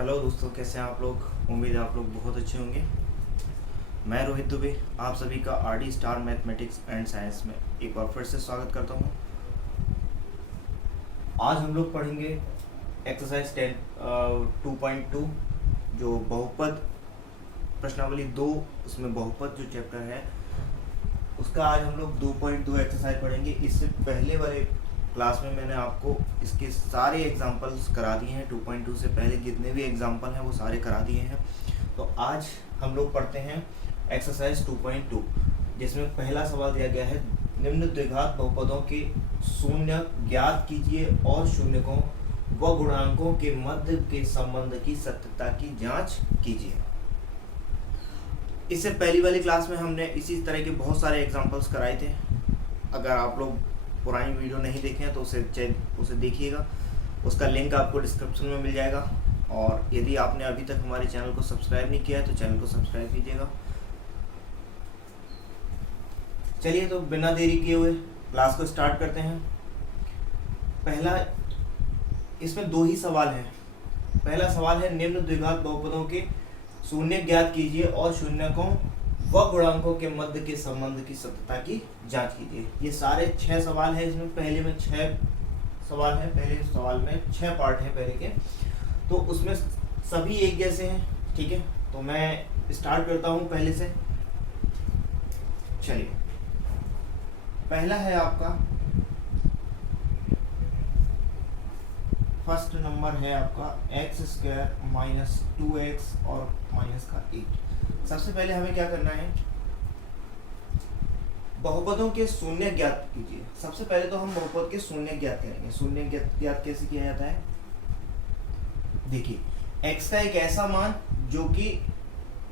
Hello दोस्तों, कैसे हैं आप लोग। उम्मीद है आप लोग बहुत अच्छे होंगे। मैं रोहित दुबे आप सभी का RD star mathematics and science में एक बार फिर से स्वागत करता हूं। आज हम लोग पढ़ेंगे एक्सरसाइज 2.2 जो बहुपद प्रश्नावली 2, उसमें बहुपद जो चैप्टर है उसका आज हम लोग 2.2 एक्सरसाइज पढ़ेंगे। इससे पहले वाले क्लास में मैंने आपको इसके सारे एग्जांपल्स करा दिए हैं। 2.2 से पहले जितने भी एग्जांपल हैं वो सारे करा दिए हैं। तो आज हम लोग पढ़ते हैं एक्सरसाइज 2.2 जिसमें पहला सवाल दिया गया है, निम्न द्विघात बहुपदों के शून्य ज्ञात कीजिए और शून्यकों व गुणांकों के मध्य के संबंध की सत्यता की जांच कीजिए। इससे पहली वाली क्लास में हमने इसी तरह के बहुत सारे एग्जांपल्स कराए थे। अगर आप लोग पुरानी वीडियो नहीं देखे हैं तो उसे देखिएगा, उसका लिंक आपको डिस्क्रिप्शन में मिल जाएगा। और यदि आपने अभी तक हमारे चैनल को सब्सक्राइब नहीं किया है तो चैनल को सब्सक्राइब कीजिएगा। चलिए तो बिना देरी किए हुए क्लास को स्टार्ट करते हैं। पहला, इसमें दो ही सवाल हैं। पहला सवाल है, निम्न द्विघात बहुपदों के शून्य ज्ञात कीजिए और शून्यकों व गुणांकों के मध्य के संबंध की सत्यता की जांच कीजिए। ये सारे 6 सवाल हैं। इसमें पहले में 6 सवाल हैं। पहले सवाल में 6 पार्ट हैं पहले के, तो उसमें सभी एक जैसे हैं। ठीक है, तो मैं स्टार्ट करता हूं पहले से। चलिए, पहला है आपका, फर्स्ट नंबर है आपका x² माइनस 2x और माइनस का 8। सबसे पहले हमें क्या करना है, बहुपदों के शून्य ज्ञात कीजिए। सबसे पहले तो हम बहुपद के शून्य ज्ञात करेंगे। शून्य ज्ञात कैसे किया जाता है, देखिए, x का एक ऐसा मान जो कि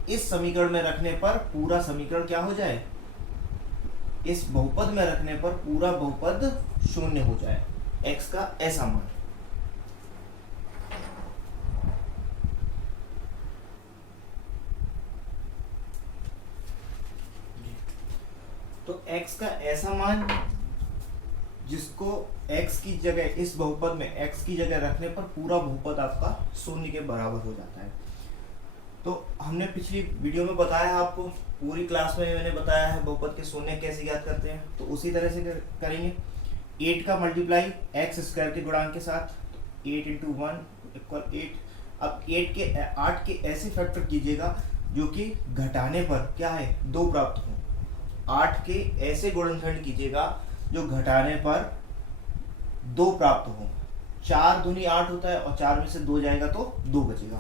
इस समीकरण में रखने पर पूरा समीकरण क्या हो जाए, इस बहुपद में रखने पर पूरा बहुपद शून्य हो जाए। x का ऐसा मान, तो x का ऐसा मान जिसको x की जगह, इस बहुपद में x की जगह रखने पर पूरा बहुपद आपका शून्य के बराबर हो जाता है। तो हमने पिछली वीडियो में बताया, आपको पूरी क्लास में मैंने बताया है बहुपद के शून्य कैसे ज्ञात करते हैं। तो उसी तरह से करेंगे। 8 का मल्टीप्लाई x² के गुणांक के साथ, 8 × 1 = 8। अब 8 के ऐसे फैक्टर कीजिएगा जो कि घटाने पर क्या है, 2 प्राप्त हो। 8 के ऐसे गुणनखंड कीजिएगा जो घटाने पर 2 प्राप्त हो। 4 दूनी 8 होता है और 4 में से 2 जाएगा तो 2 बचेगा।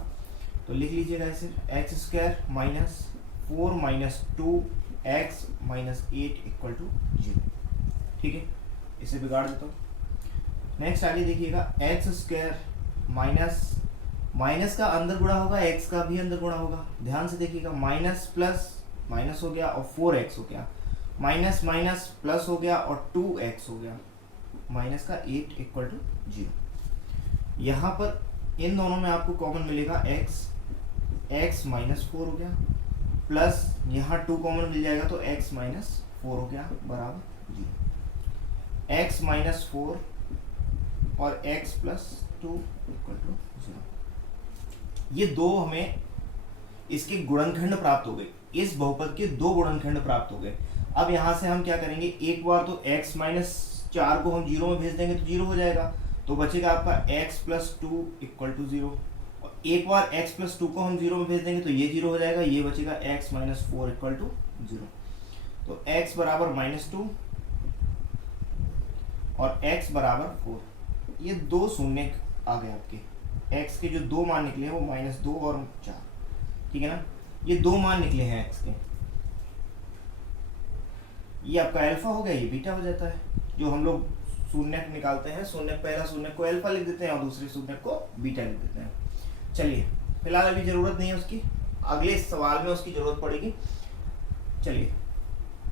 तो लिख लीजिएगा इसे, x² minus 4 minus 2x minus 8 = 0। ठीक है, इसे बिगाड़ देता हूँ। नेक्स्ट आगे देखिएगा, x² माइनस का अंदर गुणा होगा, x का भी अंदर गुणा होगा। ध्यान से देखिएगा, माइनस प्लस माइनस हो गया और 4x हो गया, माइनस माइनस प्लस हो गया और 2x हो गया, माइनस का 8 = 0। यहाँ पर इन दोनों में आपको कॉमन मिलेगा x माइनस 4 हो गया, प्लस यहाँ 2 कॉमन मिल जाएगा तो x माइनस 4 हो गया बराबर 0। x माइनस 4 और x प्लस 2 = 0। ये दो हमें इसके गुणनखंड प्राप्त हो गए। इस बहुपद के 2 गुणनखंड प्राप्त हो गए। अब यहाँ से हम क्या करेंगे, एक बार तो x माइनस 4 को हम 0 में भेज देंगे तो 0 हो जाएगा, तो बचेगा आपका x प्लस 2 = 0। और एक बार x प्लस 2 को हम 0 में भेज देंगे तो ये 0 हो जाएगा, ये बचेगा x माइनस 4 = 0। तो x बराबर -2 और x बराबर 4। ये 2 शून्य आ गए आपके। x के जो 2 मान निकले हैं वो -2 और 4। ठीक है ना, ये 2 मान निकले हैं x के। ये आपका अल्फा हो गया, ये बीटा हो जाता है। जो हम लोग शून्य निकालते हैं, पहला शून्य को अल्फा लिख देते हैं और दूसरे शून्य को बीटा लिख देते हैं। चलिए, फिलहाल अभी जरूरत नहीं है उसकी, अगले सवाल में उसकी जरूरत पड़ेगी। चलिए,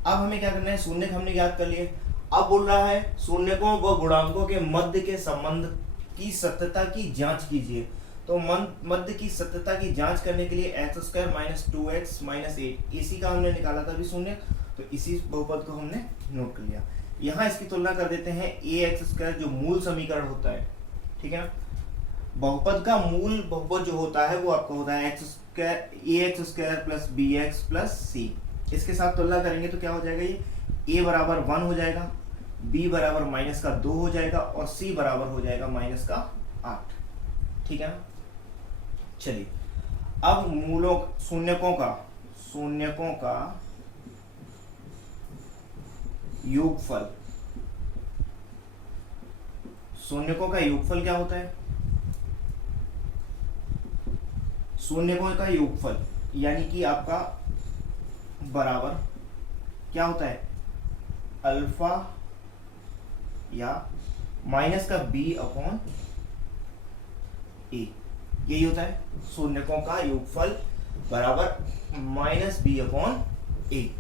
अब हमें क्या करना है, शून्य हमने ज्ञात कर लिए। अब बोल रहा है शून्यकों व गुणांकों के मध्य के संबंध की सत्यता की जांच कीजिए। तो मध्य की सत्यता की जांच करने के लिए x² माइनस 2x माइनस 8, इसी का हमने निकाला था अभी शून्य, तो इसी बहुपद को हमने नोट कर लिया। यहाँ इसकी तुलना कर देते हैं ax² जो मूल समीकरण होता है। ठीक है ना, बहुपद का मूल बहुपद जो होता है वो आपका होता है x square a x square plus b x plus c. इसके साथ तुलना करेंगे तो क्या हो जाएगा, ये ए बराबर 1 हो जाएगा, बी बराबर माइनस का 2 हो जाएगा और सी बराबर हो जाएगा माइनस का 8। ठीक है ना। चलिए अब मूलों शून्यकों का योगफल, शून्यकों का योगफल क्या होता है, शून्यकों का योगफल यानी कि आपका बराबर क्या होता है, अल्फा या माइनस का बी अपॉन ए, यही होता है शून्यकों का योगफल बराबर माइनस बी अपॉन ए।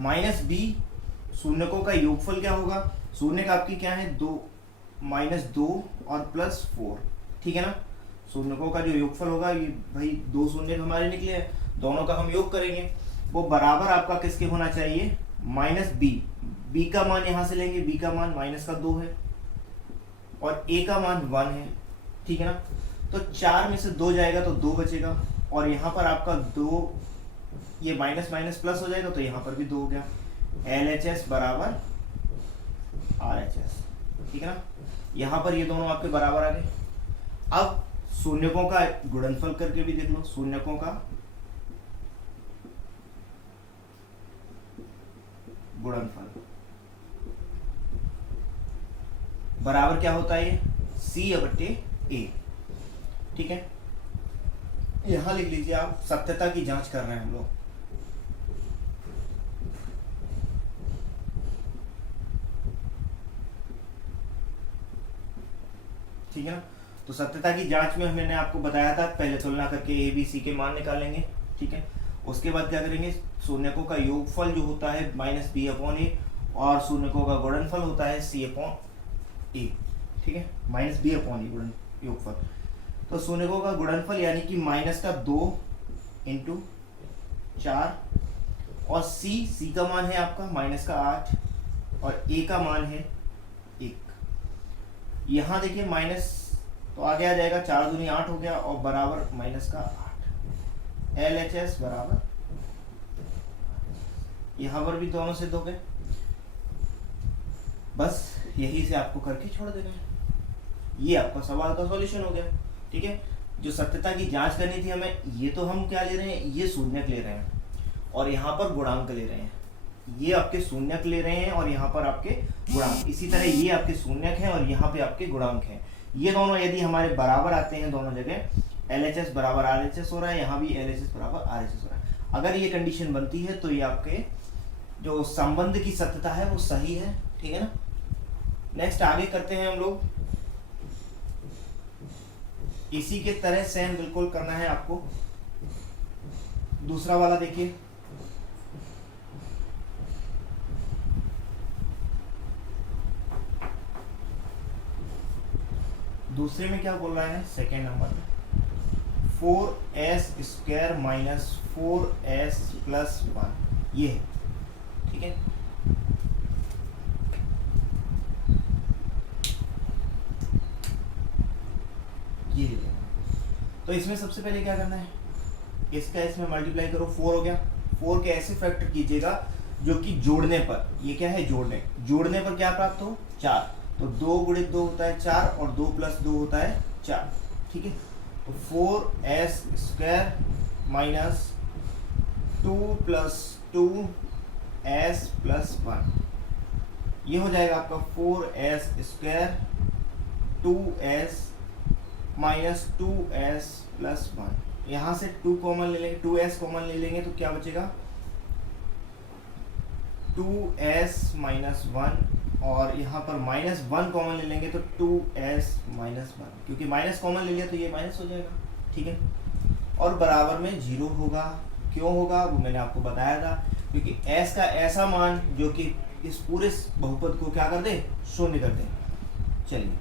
माइनस बी शून्यकों का योगफल क्या होगा, शून्य का आपकी क्या है 2 -2 और +4। ठीक है ना। शून्यकों का जो योगफल होगा, ये भाई 2 शून्य हमारे निकले हैं, दोनों का हम योग करेंगे, वो बराबर आपका किसके होना चाहिए, माइनस बी। बी का मान यहां से लेंगे, बी का मान -2 है और ए का मान 1 है। ठीक है ना। तो 4 में से 2 जाएगा तो 2 बचेगा और यहाँ पर आपका 2, ये माइनस माइनस प्लस हो जाएगा तो यहाँ पर भी 2 हो गया। LHS बराबर RHS। ठीक है ना। यहाँ पर ये दोनों आपके बराबर आ गए। अब शून्यकों का गुणनफल करके भी देख लो, शून्यकों का गुणनफल बराबर क्या होता है, C/A। ठीक है। यहां लिख लीजिए आप, सत्यता की जांच कर रहे हैं हम लोग। ठीक है ना। तो सत्यता की जांच में मैंने आपको बताया था, पहले तुलना करके ए बी सी के मान निकालेंगे। ठीक है। उसके बाद क्या करेंगे, शून्यकों का योगफल जो होता है -b/a और शून्यकों का गुणनफल होता है C/a। ठीक है। -b/a गुणन योगफल, तो शून्यकों का गुणनफल यानी कि -2 × 4 और C का मान है आपका -8 और A का मान है 1। यहाँ देखिए माइनस तो आगे आ जाएगा, 4 दूनी 8 हो गया और बराबर -8। LHS बराबर, यहाँ पर भी दोनों से 2 गए, बस यही से आपको करके छोड़ देना है। ये आपका सवाल का सॉल्यूशन हो गया। ठीक है। जो सत्यता की जांच करनी थी हमें, ये तो हम क्या ले रहे हैं, ये शून्यक ले रहे हैं और यहाँ पर गुणांक ले रहे हैं। ये आपके शून्यक ले रहे हैं और यहाँ पर आपके गुणांक। इसी तरह ये आपके शून्यक हैं और यहाँ पे आपके गुणांक हैं। ये दोनों यदि हमारे बराबर आते हैं दोनों जगह, LHS बराबर RHS हो रहा है, यहाँ भी LHS बराबर RHS हो रहा है। अगर ये कंडीशन बनती है तो ये आपके जो संबंध की सत्यता है वो सही है। ठीक है ना। नेक्स्ट आगे करते हैं हम लोग। इसी के तरह सेम बिल्कुल करना है आपको। दूसरा वाला देखिए, दूसरे में क्या बोल रहा है, सेकेंड नंबर में 4s² - 4s + 1 ये है। ठीक है। ये तो इसमें सबसे पहले क्या करना है, इसका इसमें मल्टीप्लाई करो, 4 हो गया। 4 के ऐसे फैक्टर कीजिएगा जो कि जोड़ने पर, ये क्या है जोड़ने पर क्या प्राप्त हो, 4। तो 2 × 2 होता है 4 और 2 + 2 होता है 4। ठीक है। तो 4s² - 2 + 2s + 1 ये हो जाएगा आपका 4s² 2s - 2s + 1। यहाँ से 2 कॉमन ले लेंगे, 2s कॉमन ले लेंगे तो क्या बचेगा, 2s - 1 और यहाँ पर -1 कॉमन ले लेंगे तो 2s - 1, क्योंकि माइनस कॉमन ले लिया तो ये माइनस हो जाएगा। ठीक है। और बराबर में 0 होगा। क्यों होगा वो मैंने आपको बताया था, क्योंकि s का ऐसा मान जो कि इस पूरे बहुपद को क्या कर दे, शून्य कर दे। चलिए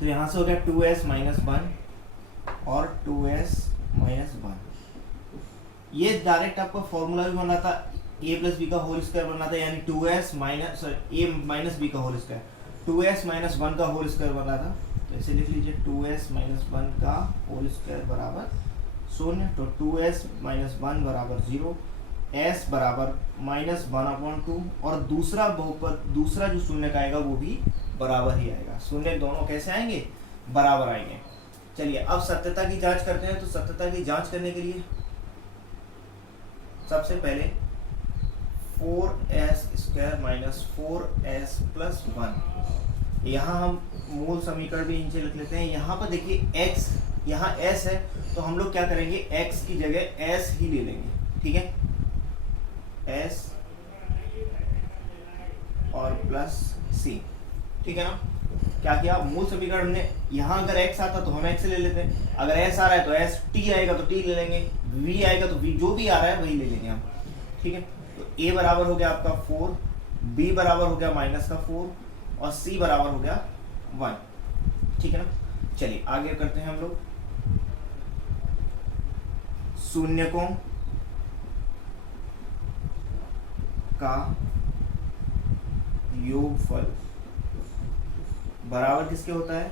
तो यहाँ से हो गया 2s - 1 और 2s - 1। ये डायरेक्ट आपका फॉर्मूला भी बन रहा था, a + b का होल स्क्वायर बन रहा था, यानी 2s - a - b का होल स्क्वायर, 2s - 1 का होल स्क्वायर बन रहा था। तो ऐसे लिख लीजिए 2s माइनस 1 का होल स्क्वायर बराबर 0। तो 2s माइनस 1 बराबर 0, s बराबर माइनस 1/2 और दूसरा बहुपद, दूसरा जो शून्य का आएगा वो भी बराबर ही आएगा। शून्य दोनों कैसे आएंगे? बराबर आएंगे। चलिए अब सत्यता की जांच करते हैं। तो सत्यता की जांच करने के लिए सबसे पहले 4s square minus 4s plus 1, यहाँ हम मूल समीकरण भी नीचे लिख लेते हैं। यहाँ पर देखिए x, यहाँ s है तो हम लोग क्या करेंगे, x की जगह s ही ले लेंगे, ठीक है, s और प्लस c, ठीक है ना। क्या किया, मूल समीकरण हमने, यहाँ अगर x आता तो हम x ले लेते हैं, अगर s आ रहा है तो s, t आएगा तो t ले लेंगे, v आएगा तो v, जो भी आ रहा है वही ले लेंगे हम, ठीक है। तो a बराबर हो गया आपका 4, b बराबर हो गया माइनस का 4 और c बराबर हो गया 1, ठीक है ना। चलिए आगे करते हैं हम लोग। शून्यकों का योगफल बराबर किसके होता है,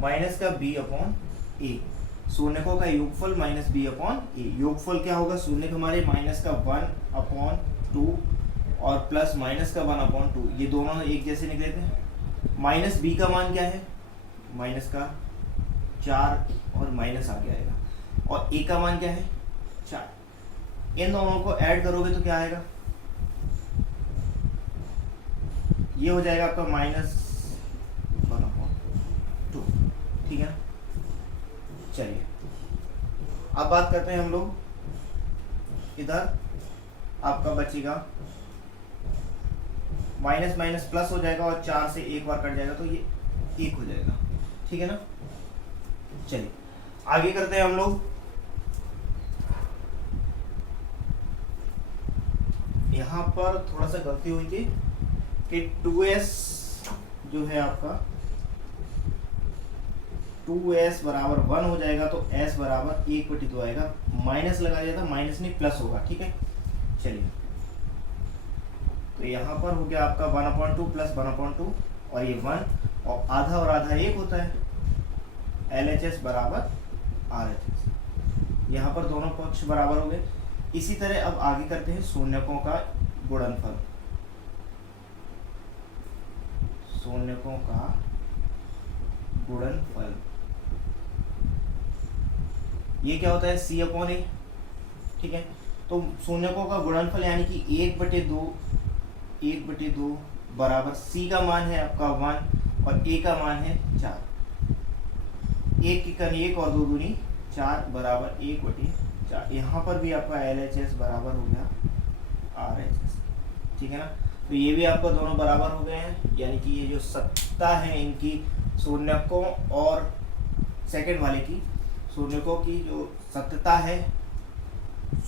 माइनस का b अपॉन ए। शून्यकों का योगफल माइनस b अपॉन ए। योगफल क्या होगा, शून्य हमारे माइनस का 1/2 और प्लस माइनस का 1/2, ये दोनों एक जैसे निकले थे। माइनस b का मान क्या है, माइनस का 4 और माइनस आगे आएगा, और a का मान क्या है 4। इन दोनों को ऐड करोगे तो क्या आएगा, ये हो जाएगा आपका माइनस 1/2, ठीक है ना। चलिए अब बात करते हैं हम लोग, इधर आपका बचेगा माइनस माइनस प्लस हो जाएगा और 4 से एक बार कट जाएगा तो ये 1 हो जाएगा, ठीक है ना। चलिए आगे करते हैं हम लोग। यहाँ पर थोड़ा सा गलती हुई थी कि 2s जो है आपका 2s बराबर 1 हो जाएगा तो s बराबर 1/2 आएगा, माइनस लगा दिया था, माइनस नहीं प्लस होगा, ठीक है। चलिए तो यहाँ पर हो गया आपका 1/2 प्लस 1/2 और ये 1 और आधा 1 होता है, LHS बराबर RHS। यहाँ पर दोनों पक्ष बराबर हो गए। इसी तरह अब आगे करते हैं शून्यकों का गुणनफल। शून्यकों का गुणनफल ये क्या होता है, c अपॉन ए, ठीक है। तो शून्यकों का गुणनफल यानी कि 1/2 बराबर c का मान है आपका 1 और a का मान है 4। 1 की कन 1 और 2 दूनी 4 बराबर 1/4। यहाँ पर भी आपका LHS बराबर हो गया RHS, ठीक है ना। तो ये भी आपका दोनों बराबर हो गए हैं, यानी कि ये जो सत्ता है इनकी शून्यकों और सेकंड वाले की, शून्यकों की जो सत्यता है,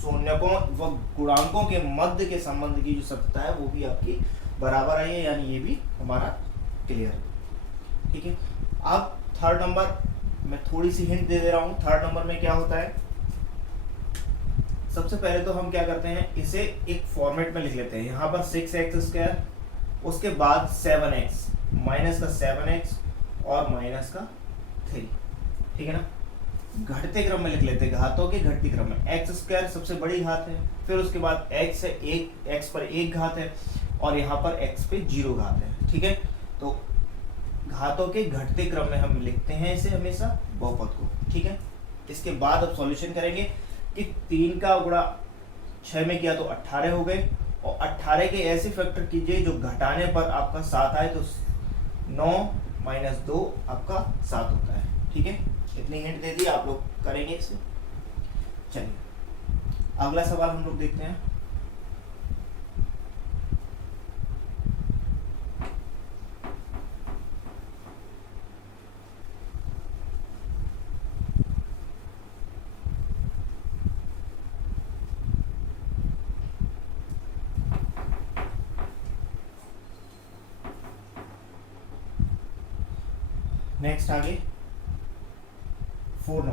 शून्यकों व गुणांकों के मध्य के संबंध की जो सत्यता है वो भी आपकी बराबर आई है, यानी ये भी हमारा क्लियर है, ठीक है। अब थर्ड नंबर मैं थोड़ी सी हिंट दे रहा हूँ। थर्ड नंबर में क्या होता है, सबसे पहले तो हम क्या करते हैं, इसे एक फॉर्मेट में लिख लेते हैं। यहाँ पर 6x², उसके बाद 7x, माइनस का 7x और माइनस का 3, ठीक है ना। घटते क्रम में लिख लेते हैं, घातों के घटते क्रम में। x² सबसे बड़ी घात है, फिर उसके बाद x है, एक x पर 1 घात है और यहाँ पर x पे 0 घात है, ठीक है। तो घातों के घटते क्रम में हम लिखते हैं इसे हमेशा बहुपद को, ठीक है। इसके बाद अब सॉल्यूशन करेंगे कि 3 का गुणा 6 में किया तो 18 हो गए, और 18 के ऐसे फैक्टर कीजिए जो घटाने पर आपका 7 आए, तो 9 - 2 आपका 7 होता है, ठीक है। इतनी हिंट दे दी, आप लोग करेंगे इसे। चलिए अगला सवाल हम लोग देखते हैं। नेक्स्ट आगे 4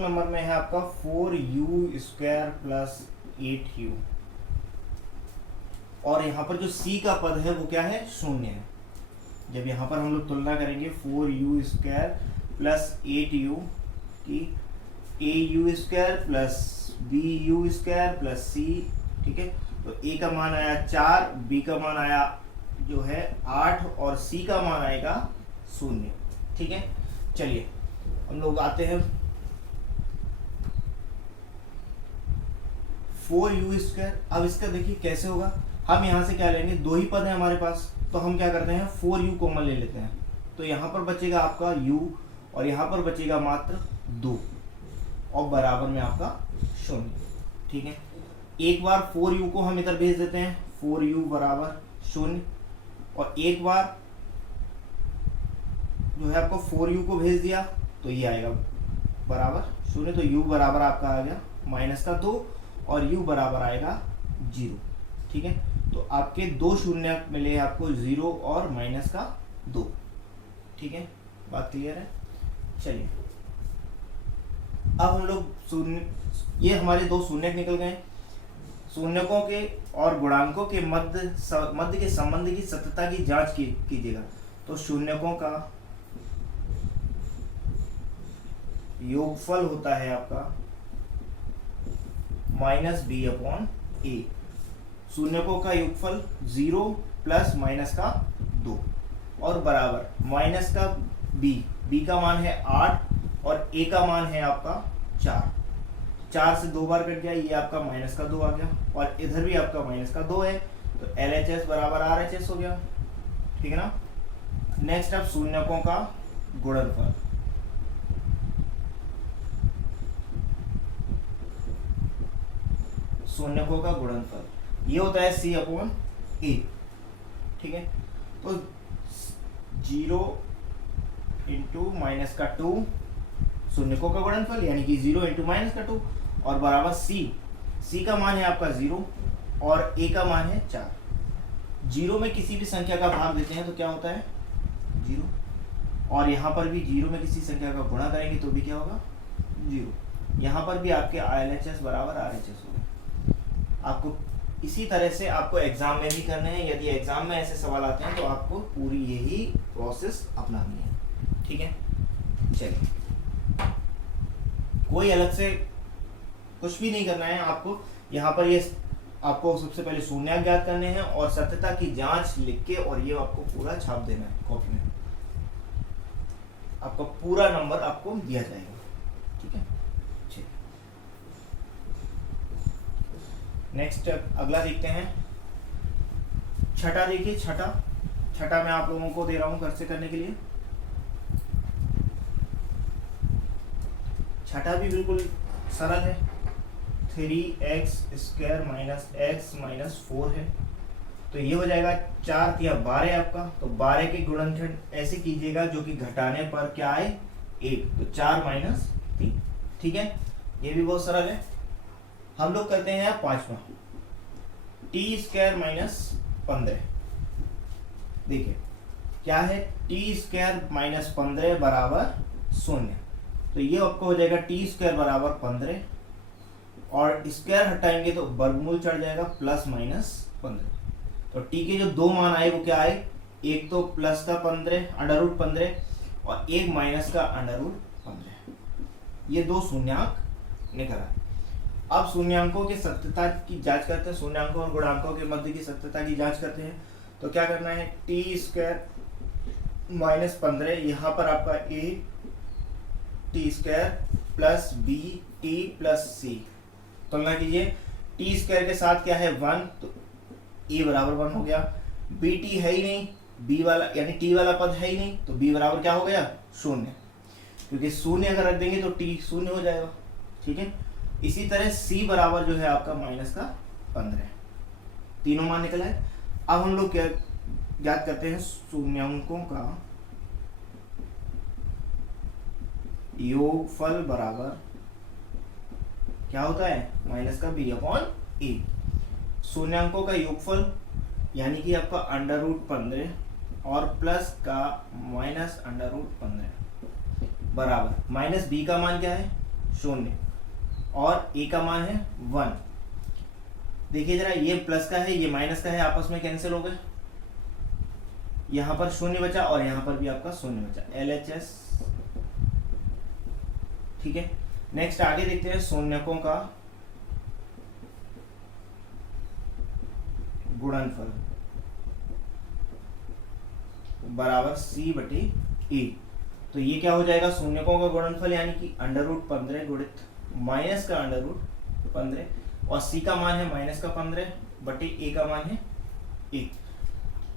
नंबर में है आपका 4u² + 8u और यहाँ पर जो c का पद है वो क्या है, शून्य है। जब यहाँ पर हम लोग तुलना करेंगे 4u स्क्वायर प्लस 8u की au square plus bu square plus c, ठीक है। तो a का मान आया 4, b का मान आया जो है 8 और c का मान आएगा 0, ठीक है। चलिए हम लोग आते हैं 4u स्क्वायर। अब इसका देखिए कैसे होगा, हम यहाँ से क्या लेंगे, दो ही पद है हमारे पास, तो हम क्या करते हैं 4u कॉमन ले लेते हैं। तो यहाँ पर बचेगा आपका u और यहाँ पर बचेगा मात्र 2 और बराबर में आपका 0, ठीक है। एक बार 4u को हम इधर भेज देते हैं, 4u बराबर 0, और एक बार जो है आपको 4u को भेज दिया तो ये आएगा बराबर 0। तो u बराबर आपका आ गया -2 और u बराबर आएगा 0, ठीक है। तो आपके दो शून्य मिले आपको 0 और -2, ठीक है। बात क्लियर है। चलिए अब हम लोग शून्य, ये हमारे दो शून्य निकल गए। शून्यकों के और गुणांकों के मध्य के संबंध की सत्यता की जांच कीजिएगा। तो शून्यकों का योगफल होता है आपका -b/a। शून्यकों का योगफल 0 प्लस -2 और बराबर b का मान है 8 और a का मान है आपका 4 से 2 बार कट गया, ये आपका -2 आ गया और इधर भी आपका -2 है, तो LHS बराबर RHS हो गया, ठीक है ना। नेक्स्ट अब शून्यकों का गुणनफल। शून्यकों का गुणनफल ये होता है C/A, ठीक है। तो 0 × -2 शून्यकों का गुणनफल यानी कि 0 × -2 और बराबर C का मान है आपका 0 और A का मान है 4। 0 में किसी भी संख्या का भाग देते हैं तो क्या होता है 0, और यहाँ पर भी 0 में किसी संख्या का गुणा करेंगे तो भी क्या होगा 0। यहाँ पर भी आपके LHS बराबर RHS होगा। आपको इसी तरह से आपको एग्जाम में भी करने हैं। यदि एग्जाम में ऐसे सवाल आते हैं तो आपको पूरी यही प्रोसेस अपनानी है, ठीक है। चलिए कोई अलग से कुछ भी नहीं करना है आपको। यहाँ पर ये आपको सबसे पहले शून्य ज्ञात करने हैं और सत्यता की जांच लिख के और ये आपको पूरा छाप देना है कॉपी में। आपका पूरा नंबर आपको दिया जाएगा, ठीक है। नेक्स्ट अगला देखते हैं छठा। देखिए छठा मैं आप लोगों को दे रहा हूं घर से करने के लिए। छठा भी बिल्कुल सरल है, 3x² - x - 4 है। तो ये हो जाएगा 4 × 12 आपका। तो 12 के गुणनखंड ऐसे कीजिएगा जो कि घटाने पर क्या आए 1, तो 4 - 3, ठीक है। ये भी बहुत सरल है। हम लोग करते हैं 5वां, t² - 15। देखिए क्या है, t² - 15 बराबर 0। तो ये आपको हो जाएगा t² बराबर 15 और स्क्वायर हटाएंगे तो वर्गमूल चढ़ जाएगा +-15। तो t के जो दो मान आए वो क्या आए, एक तो प्लस का 15 √15 और एक माइनस का √15। ये दो शून्यांक निकल आए। अब शून्यांकों की सत्यता की जांच करते हैं, शून्यांकों और गुणांकों के मध्य की सत्यता की जांच करते हैं। तो क्या करना है, t² - 15 यहाँ पर आपका a t² plus b t plus c। तुलना कीजिए, t² के साथ क्या है 1, तो a बराबर 1 हो गया। bt है ही नहीं, b वाला यानी t वाला पद है ही नहीं, तो b बराबर क्या हो गया 0, क्योंकि 0 अगर रख देंगे तो t 0 हो जाएगा, ठीक है। इसी तरह c बराबर जो है आपका -15। तीनों मान निकला है। अब हम लोग क्या ज्ञात करते हैं, शून्यांकों का योगफल बराबर क्या होता है -b/a। शून्यांकों का योगफल यानी कि आपका √15 और प्लस का -√15 बराबर -b का मान क्या है 0 और a का मान है 1। देखिए जरा, ये प्लस का है ये माइनस का है, आपस में कैंसिल हो गए, यहाँ पर शून्य बचा और यहाँ पर भी आपका शून्य बचा, LHS। ठीक है, नेक्स्ट आगे देखते हैं शून्यकों का गुणनफल बराबर C/E। तो ये क्या हो जाएगा, शून्यकों का गुणनफल यानी कि √15 गुणित माइनस का √15 और C का मान है माइनस का 15 बटे A का मान है 1।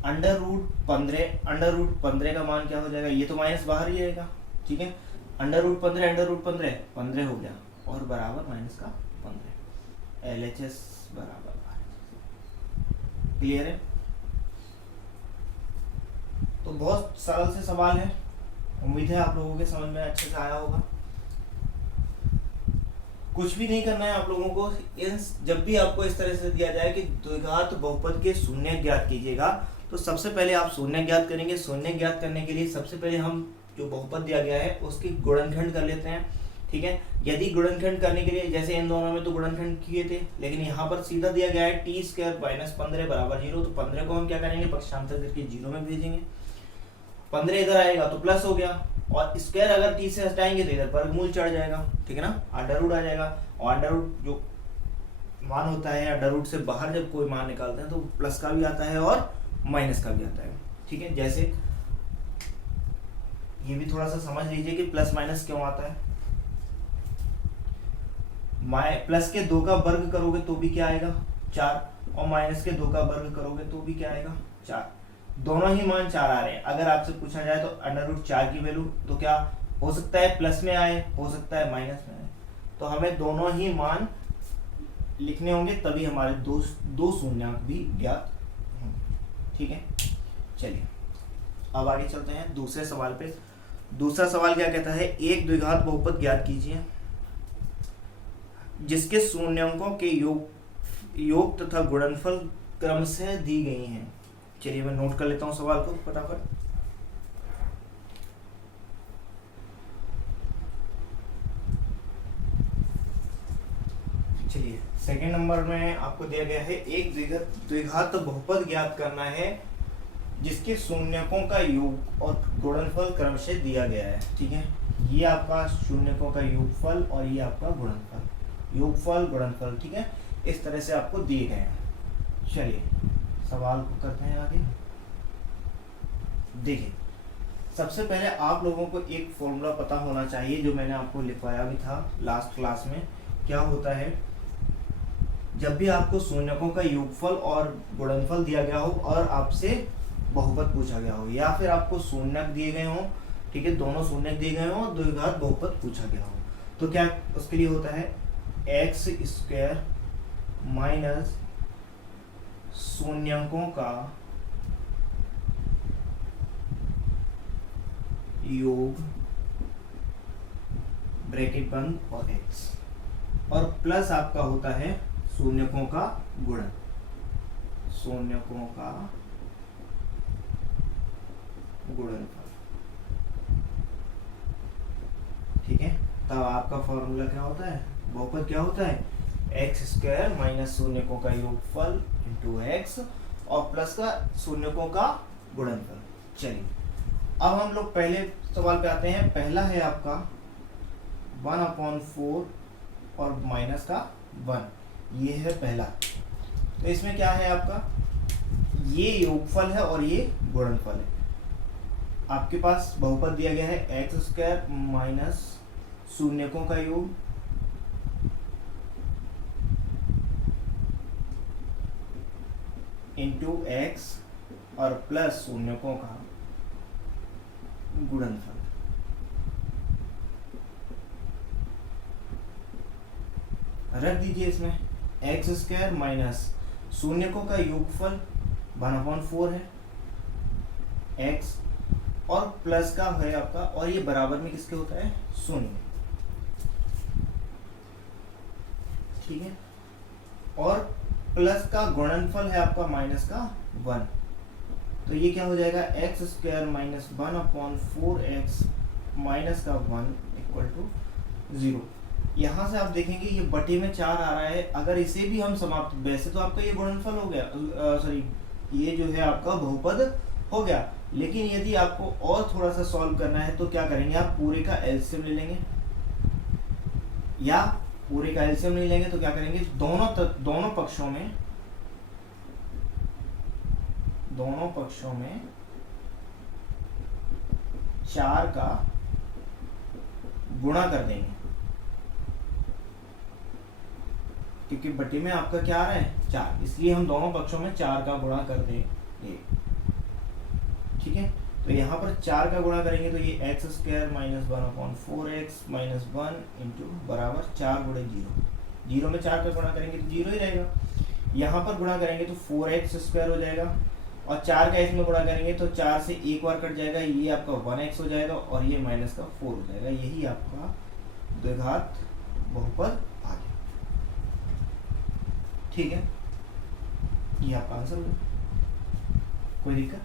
√15 का मान क्या हो जाएगा, ये तो माइनस बाहर ही रहेगा। ठीक है, √15 15 हो गया और बराबर माइनस का 15, LHS बराबर। क्लियर है? तो बहुत सरल से सवाल है, उम्मीद है आप लोगों के समझ में अच्छे से आया होगा। कुछ भी नहीं करना है आप लोगों को, जब भी आपको इस तरह से दिया जाए कि द्विघात बहुपद के शून्य ज्ञात कीजिएगा, तो सबसे पहले आप शून्य ज्ञात करेंगे। शून्य ज्ञात करने के लिए सबसे पहले हम जो बहुपद दिया गया है उसकी गुणनखंड कर लेते हैं। ठीक है, यदि गुणनखंड करने के लिए, जैसे इन दोनों में तो गुणनखंड किए थे, लेकिन यहाँ पर सीधा दिया गया है t² - 15 बराबर 0, तो 15 को हम क्या करेंगे, पक्षांतर करके 0 में भेजेंगे। 15 इधर आएगा तो प्लस हो गया, और स्क्वायर अगर t से हटाएंगे तो इधर वर्गमूल चढ़ जाएगा। ठीक है ना, अंडर रूट आ जाएगा, और अंडर रूट जो मान होता है अंडर रूट से बाहर जब कोई मान निकालते हैं तो प्लस का भी आता है और माइनस का भी आता है। ठीक है, जैसे ये भी थोड़ा सा समझ लीजिए कि प्लस माइनस क्यों आता है। प्लस के 2 का वर्ग करोगे तो भी क्या आएगा 4, और माइनस के 2 का वर्ग करोगे तो भी क्या आएगा 4। दोनों ही मान 4 आ रहे हैं। अगर आपसे पूछा जाए तो √4 की वैल्यू तो क्या हो सकता है, प्लस में आए, हो सकता है माइनस में आए, तो हमें दोनों ही मान लिखने होंगे, तभी हमारे दो शून्यांक भी ज्ञात होंगे। ठीक है, चलिए अब आगे चलते हैं दूसरे सवाल पे। दूसरा सवाल क्या कहता है, एक द्विघात बहुपद ज्ञात कीजिए जिसके शून्यांकों के योग तथा गुणनफल क्रमशः दी गई हैं। चलिए मैं नोट कर लेता हूं सवाल को फटाफट। चलिए सेकंड नंबर में आपको दिया गया है, एक द्विघात बहुपद ज्ञात करना है जिसके शून्यकों का योग और गुणनफल क्रमशः दिया गया है। ठीक है, ये आपका शून्यकों का योगफल और ये आपका गुणनफल, योगफल गुणनफल। ठीक है, इस तरह से आपको दिए गए हैं। चलिए सवाल को करते हैं आगे। देखिए सबसे पहले आप लोगों को एक फॉर्मूला पता होना चाहिए जो मैंने आपको लिखवाया भी था लास्ट क्लास में। क्या होता है, जब भी आपको शून्यकों का योगफल और गुणनफल दिया गया हो और आपसे बहुपद पूछा गया हो, या फिर आपको शून्यक दिए गए हो, ठीक है, दोनों शून्यक दिए गए हो और द्विघात बहुपद पूछा गया हो, तो क्या उसके लिए होता है x² माइनस शून्यकों का योग ब्रैकेट बंद और x, और प्लस आपका होता है शून्यकों का गुणन, शून्यकों का गुणनफल। ठीक है, तब आपका फॉर्मूला क्या होता है, बहुपद क्या होता है, x² माइनस शून्यकों का योगफल इंटू x और प्लस का शून्यकों का गुणनफल। चलिए अब हम लोग पहले सवाल पे आते हैं। पहला है आपका 1/4 और माइनस का 1, ये है पहला। तो इसमें क्या है आपका, ये योगफल है और ये गुणनफल है। आपके पास बहुपद दिया गया है x² माइनस शून्यकों का योग इंटू x और प्लस शून्यकों का गुणनफल। रख दीजिए इसमें x² माइनस शून्यकों का योगफल 1/4 है x और प्लस का है आपका, और ये बराबर में किसके होता है, शून्य। ठीक है, और प्लस का गुणनफल है आपका माइनस का 1, तो ये क्या हो जाएगा x² माइनस 1/4x माइनस का 1 इक्वल टू 0। यहाँ से आप देखेंगे ये बटे में 4 आ रहा है, अगर इसे भी हम समाप्त, वैसे तो आपका ये गुणनफल हो गया, सॉरी ये जो है आपका बहुपद हो गया, लेकिन यदि आपको और थोड़ा सा सॉल्व करना है तो क्या करेंगे, आप पूरे का एलसीएम ले लेंगे, या पूरे का एलसीएम नहीं लेंगे तो क्या करेंगे, दोनों पक्षों में 4 का गुणा कर देंगे, क्योंकि बटे में आपका क्या आ रहा है 4, इसलिए हम दोनों पक्षों में 4 का गुणा कर देंगे। ठीक है, तो यहाँ पर 4 का गुणा करेंगे तो ये x square minus 1/4x minus 1 into बराबर 4 गुणे 0 में 4 का गुणा करेंगे तो 0 ही रहेगा। यहाँ पर गुणा करेंगे तो 4x स्क्वायर हो जाएगा, और 4 का इसमें गुणा करेंगे तो 4 से एक बार कट जाएगा, ये आपका 1x हो जाएगा, और ये माइनस का 4 हो जाएगा। यही आपका द्विघात बहुपद आ गया। ठीक है, ये आपका आंसर होगा, कोई दिक्कत।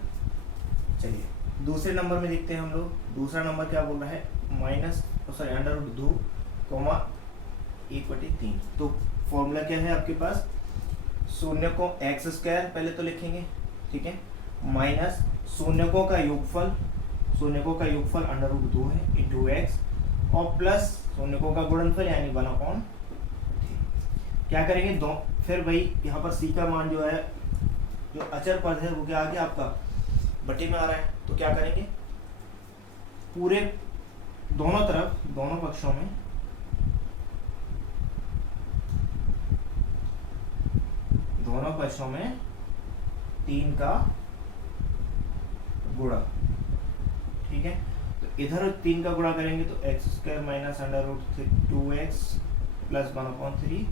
चलिए दूसरे नंबर में देखते हैं हम लोग। दूसरा नंबर क्या बोल रहा है, (2), 1/3। तो फॉर्मूला क्या है आपके पास, शून्यकों एक्स स्क्वायर पहले तो लिखेंगे, ठीक है, माइनस शून्यकों का योगफल (2) है इंटू एक्स, और प्लस शून्यकों का गुणनफल यानी 1/3। क्या करेंगे, दो फिर भाई यहाँ पर सी का मान जो है, जो अचर पद है वो क्या आ गया आपका बटे में आ रहा है, तो क्या करेंगे, पूरे दोनों पक्षों में 3 का गुणा। ठीक है, तो इधर 3 का गुणा करेंगे तो x square minus √2x plus 1/3,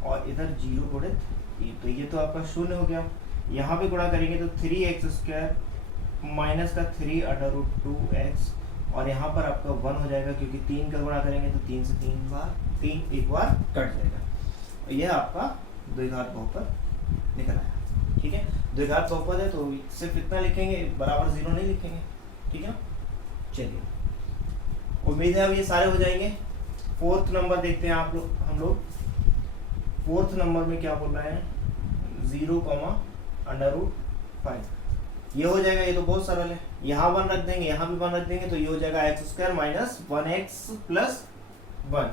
और इधर 0 गुणित 3, तो ये तो आपका 0 हो गया। यहाँ पे गुणा करेंगे तो 3x स्क्वायर माइनस का 3/√2x, और यहाँ पर आपका 1 हो जाएगा, क्योंकि 3 का गुणा करेंगे तो 3 से 3 एक बार कट जाएगा, और यह आपका द्विघात बहुपद निकल आया। ठीक है, द्विघात बहुपद है तो सिर्फ इतना लिखेंगे, बराबर 0 नहीं लिखेंगे। ठीक है, चलिए उम्मीद है अब ये सारे हो जाएंगे। फोर्थ नंबर देखते हैं हम लोग। फोर्थ नंबर में क्या बोल रहे हैं, 0,√5, ये हो जाएगा, ये तो बहुत सरल है, यहाँ 1 रख देंगे, यहाँ भी 1 रख देंगे, तो ये हो जाएगा x square minus 1x plus 1।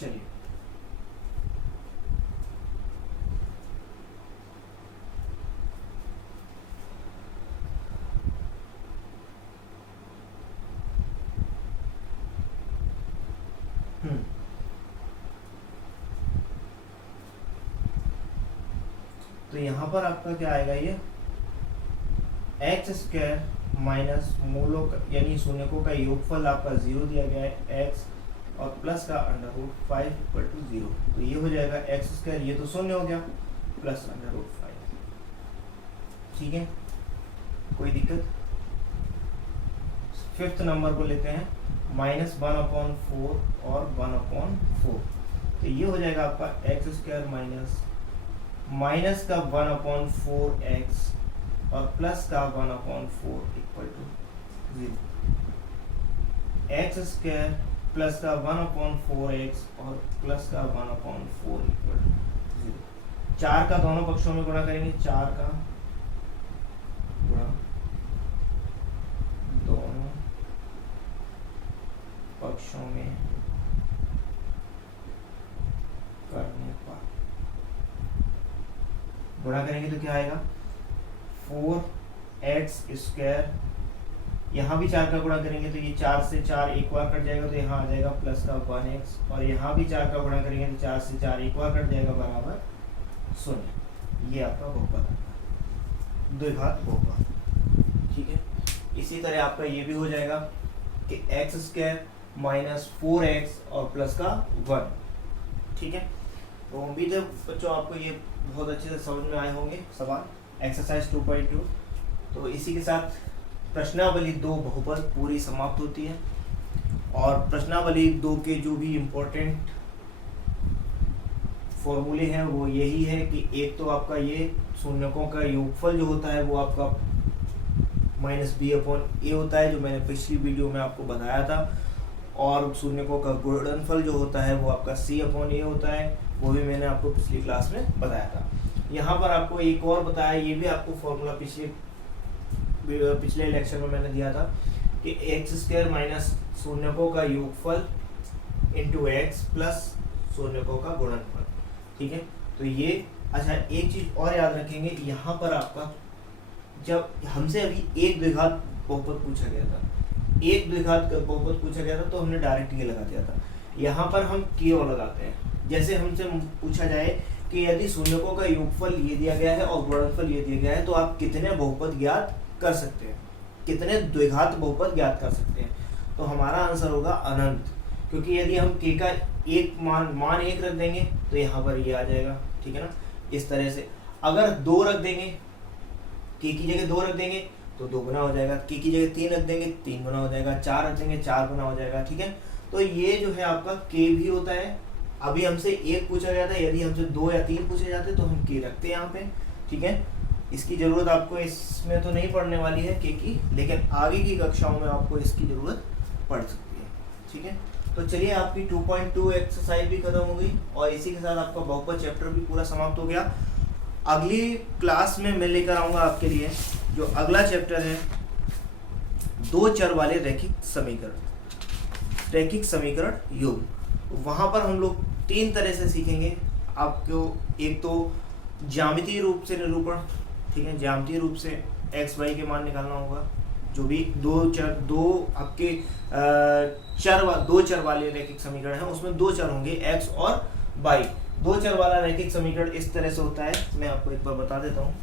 चलिए तो यहाँ पर आपका क्या आएगा, ये एक्स स्क्वायर माइनस मूलों का यानी शून्यकों का योगफल आपका 0 दिया गया है x, और प्लस का √5 = 0, तो ये हो जाएगा एक्स स्क्वायर, ये तो 0 हो गया, प्लस √5। ठीक है, कोई दिक्कत। फिफ्थ नंबर को लेते हैं, -1/4 और 1/4, तो ये हो जाएगा आपका एक्स स्क्वायर माइनस का 1/4x और प्लस का 1/4 = 0। एक्स स्क्वायर प्लस का 1/4x और प्लस का 1/4 = 0। 4 का दोनों पक्षों में गुणा करेंगे, 4 का गुणा दोनों पक्षों में करने पर गुणा करेंगे तो क्या आएगा, 4x स्क्वायर, यहाँ भी 4 का गुणा करेंगे तो ये 4 से 4 एक बार कट जाएगा, तो यहाँ आ जाएगा प्लस का 1x, और यहाँ भी 4 का गुणा करेंगे तो 4 से 4 एक बार कट जाएगा, बराबर 0। ये आपका बहुपद है, द्विघात बहुपद। ठीक है, इसी तरह आपका ये भी हो जाएगा कि एक्स स्क्वायर माइनस 4x और प्लस का 1। ठीक है, तो उम्मीद है बच्चों आपको ये बहुत अच्छे से समझ में आए होंगे सवाल एक्सरसाइज 2.2। तो इसी के साथ प्रश्नावली 2 बहुपद पूरी समाप्त होती है, और प्रश्नावली 2 के जो भी इम्पोर्टेंट फॉर्मूले हैं वो यही है कि एक तो आपका ये शून्यकों का योगफल जो होता है वो आपका -b/a होता है, जो मैंने पिछली वीडियो में आपको बताया था, और शून्यकों का गुणनफल जो होता है वो आपका C/A होता है, वो भी मैंने आपको पिछली क्लास में बताया था। यहाँ पर आपको एक और बताया, ये भी आपको फॉर्मूला पिछले लेक्चर में मैंने दिया था कि x² माइनस शून्यकों का योगफल इंटू x प्लस शून्यकों का गुणनफल। ठीक है, तो ये अच्छा एक चीज और याद रखेंगे, यहाँ पर आपका जब हमसे अभी एक द्विघात बहुपद पूछा गया था, एक द्विघात बहुपद पूछा गया था तो हमने डायरेक्ट ये लगा दिया था। यहाँ पर हम k और लगाते हैं। जैसे हमसे पूछा जाए कि यदि शून्यकों का योगफल ये दिया गया है और गुणनफल ये दिया गया है तो आप कितने बहुपद ज्ञात कर सकते हैं, कितने द्विघात बहुपद ज्ञात कर सकते हैं, तो हमारा आंसर होगा अनंत। क्योंकि यदि हम k का एक मान 1 रख देंगे तो यहाँ पर ये आ जाएगा। ठीक है ना, इस तरह से अगर 2 रख देंगे, k की जगह 2 रख देंगे तो 2 गुना हो जाएगा, k की जगह 3 रख देंगे 3 गुना हो जाएगा, 4 रख देंगे 4 गुना हो जाएगा। ठीक है, तो ये जो है आपका k भी होता है। अभी हमसे 1 पूछा गया था, यदि हमसे 2 या 3 पूछे जाते तो हम k रखते हैं यहाँ पे। ठीक है, इसकी ज़रूरत आपको इसमें तो नहीं पड़ने वाली है k की, लेकिन आगे की कक्षाओं में आपको इसकी ज़रूरत पड़ सकती है। ठीक है, तो चलिए आपकी 2.2 एक्सरसाइज भी खत्म हो गई और इसी के साथ आपका बहुपद चैप्टर भी पूरा समाप्त हो गया। अगली क्लास में मैं लेकर आऊँगा आपके लिए जो अगला चैप्टर है, 2 चर वाले रैखिक समीकरण योग। वहाँ पर हम लोग 3 तरह से सीखेंगे आपको। एक तो ज्यामितीय रूप से निरूपण, ठीक है, ज्यामितीय रूप से x y के मान निकालना होगा। जो भी दो चर वाले रैखिक समीकरण है उसमें 2 चर होंगे x और y। 2 चर वाला रैखिक समीकरण इस तरह से होता है, मैं आपको एक बार बता देता हूँ।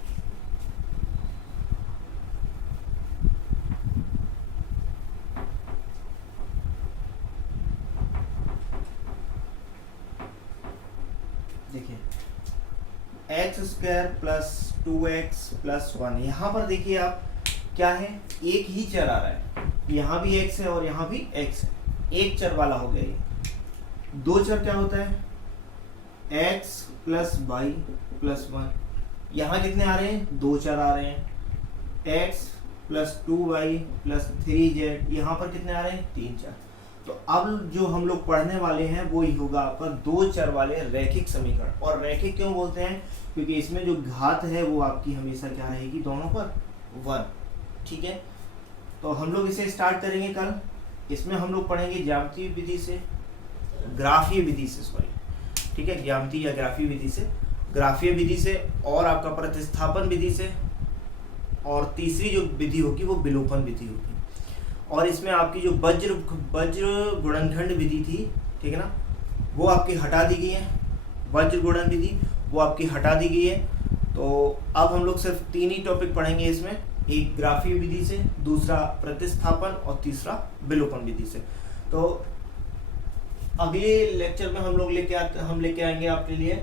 देखिए x² प्लस 2x प्लस 1, यहाँ पर देखिए आप क्या है, एक ही चर आ रहा है, यहाँ भी x है और यहाँ भी x है, एक चर वाला हो गया ये। 2 चर क्या होता है, x प्लस y प्लस 1। यहाँ कितने आ रहे हैं, 2 चर आ रहे हैं, x plus 2y plus 3z। यहाँ पर कितने आ रहे हैं, 3 चर। तो अब जो हम लोग पढ़ने वाले हैं वो ही होगा आपका 2 चर वाले रैखिक समीकरण। और रैखिक क्यों बोलते हैं, क्योंकि इसमें जो घात है वो आपकी हमेशा क्या रहेगी, दोनों पर 1। ठीक है, तो हम लोग इसे स्टार्ट करेंगे कल। इसमें हम लोग पढ़ेंगे ज्यामितीय विधि से, ग्राफीय विधि से, सॉरी, ठीक है, ज्यामितीय या ग्राफीय विधि से, ग्राफीय विधि से, और आपका प्रतिस्थापन विधि से, और तीसरी जो विधि होगी वो विलोपन विधि होगी। और इसमें आपकी जो वज्र गुणनखंड विधि थी, ठीक है ना, वो आपकी हटा दी गई है। वज्र गुणन विधि वो आपकी हटा दी गई है। तो अब हम लोग सिर्फ 3 ही टॉपिक पढ़ेंगे इसमें, एक ग्राफीय विधि से, दूसरा प्रतिस्थापन और तीसरा विलोपन विधि से। तो अगले लेक्चर में हम लेके आएंगे आपके लिए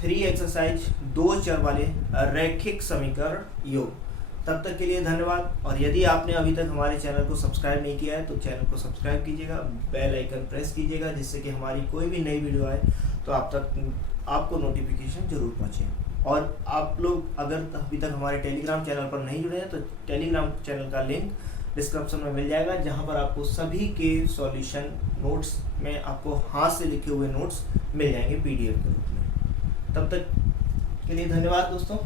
3 एक्सरसाइज 2 चर वाले रैखिक समीकरण योग। तब तक के लिए धन्यवाद। और यदि आपने अभी तक हमारे चैनल को सब्सक्राइब नहीं किया है तो चैनल को सब्सक्राइब कीजिएगा, बेल आइकन प्रेस कीजिएगा, जिससे कि हमारी कोई भी नई वीडियो आए तो आपको नोटिफिकेशन जरूर पहुँचे। और आप लोग अगर अभी तक हमारे टेलीग्राम चैनल पर नहीं जुड़े हैं तो टेलीग्राम चैनल का लिंक डिस्क्रिप्शन में मिल जाएगा, जहाँ पर आपको सभी के सॉल्यूशन नोट्स में आपको हाथ से लिखे हुए नोट्स मिल जाएंगे PDF के रूप में। तब तक के लिए धन्यवाद दोस्तों।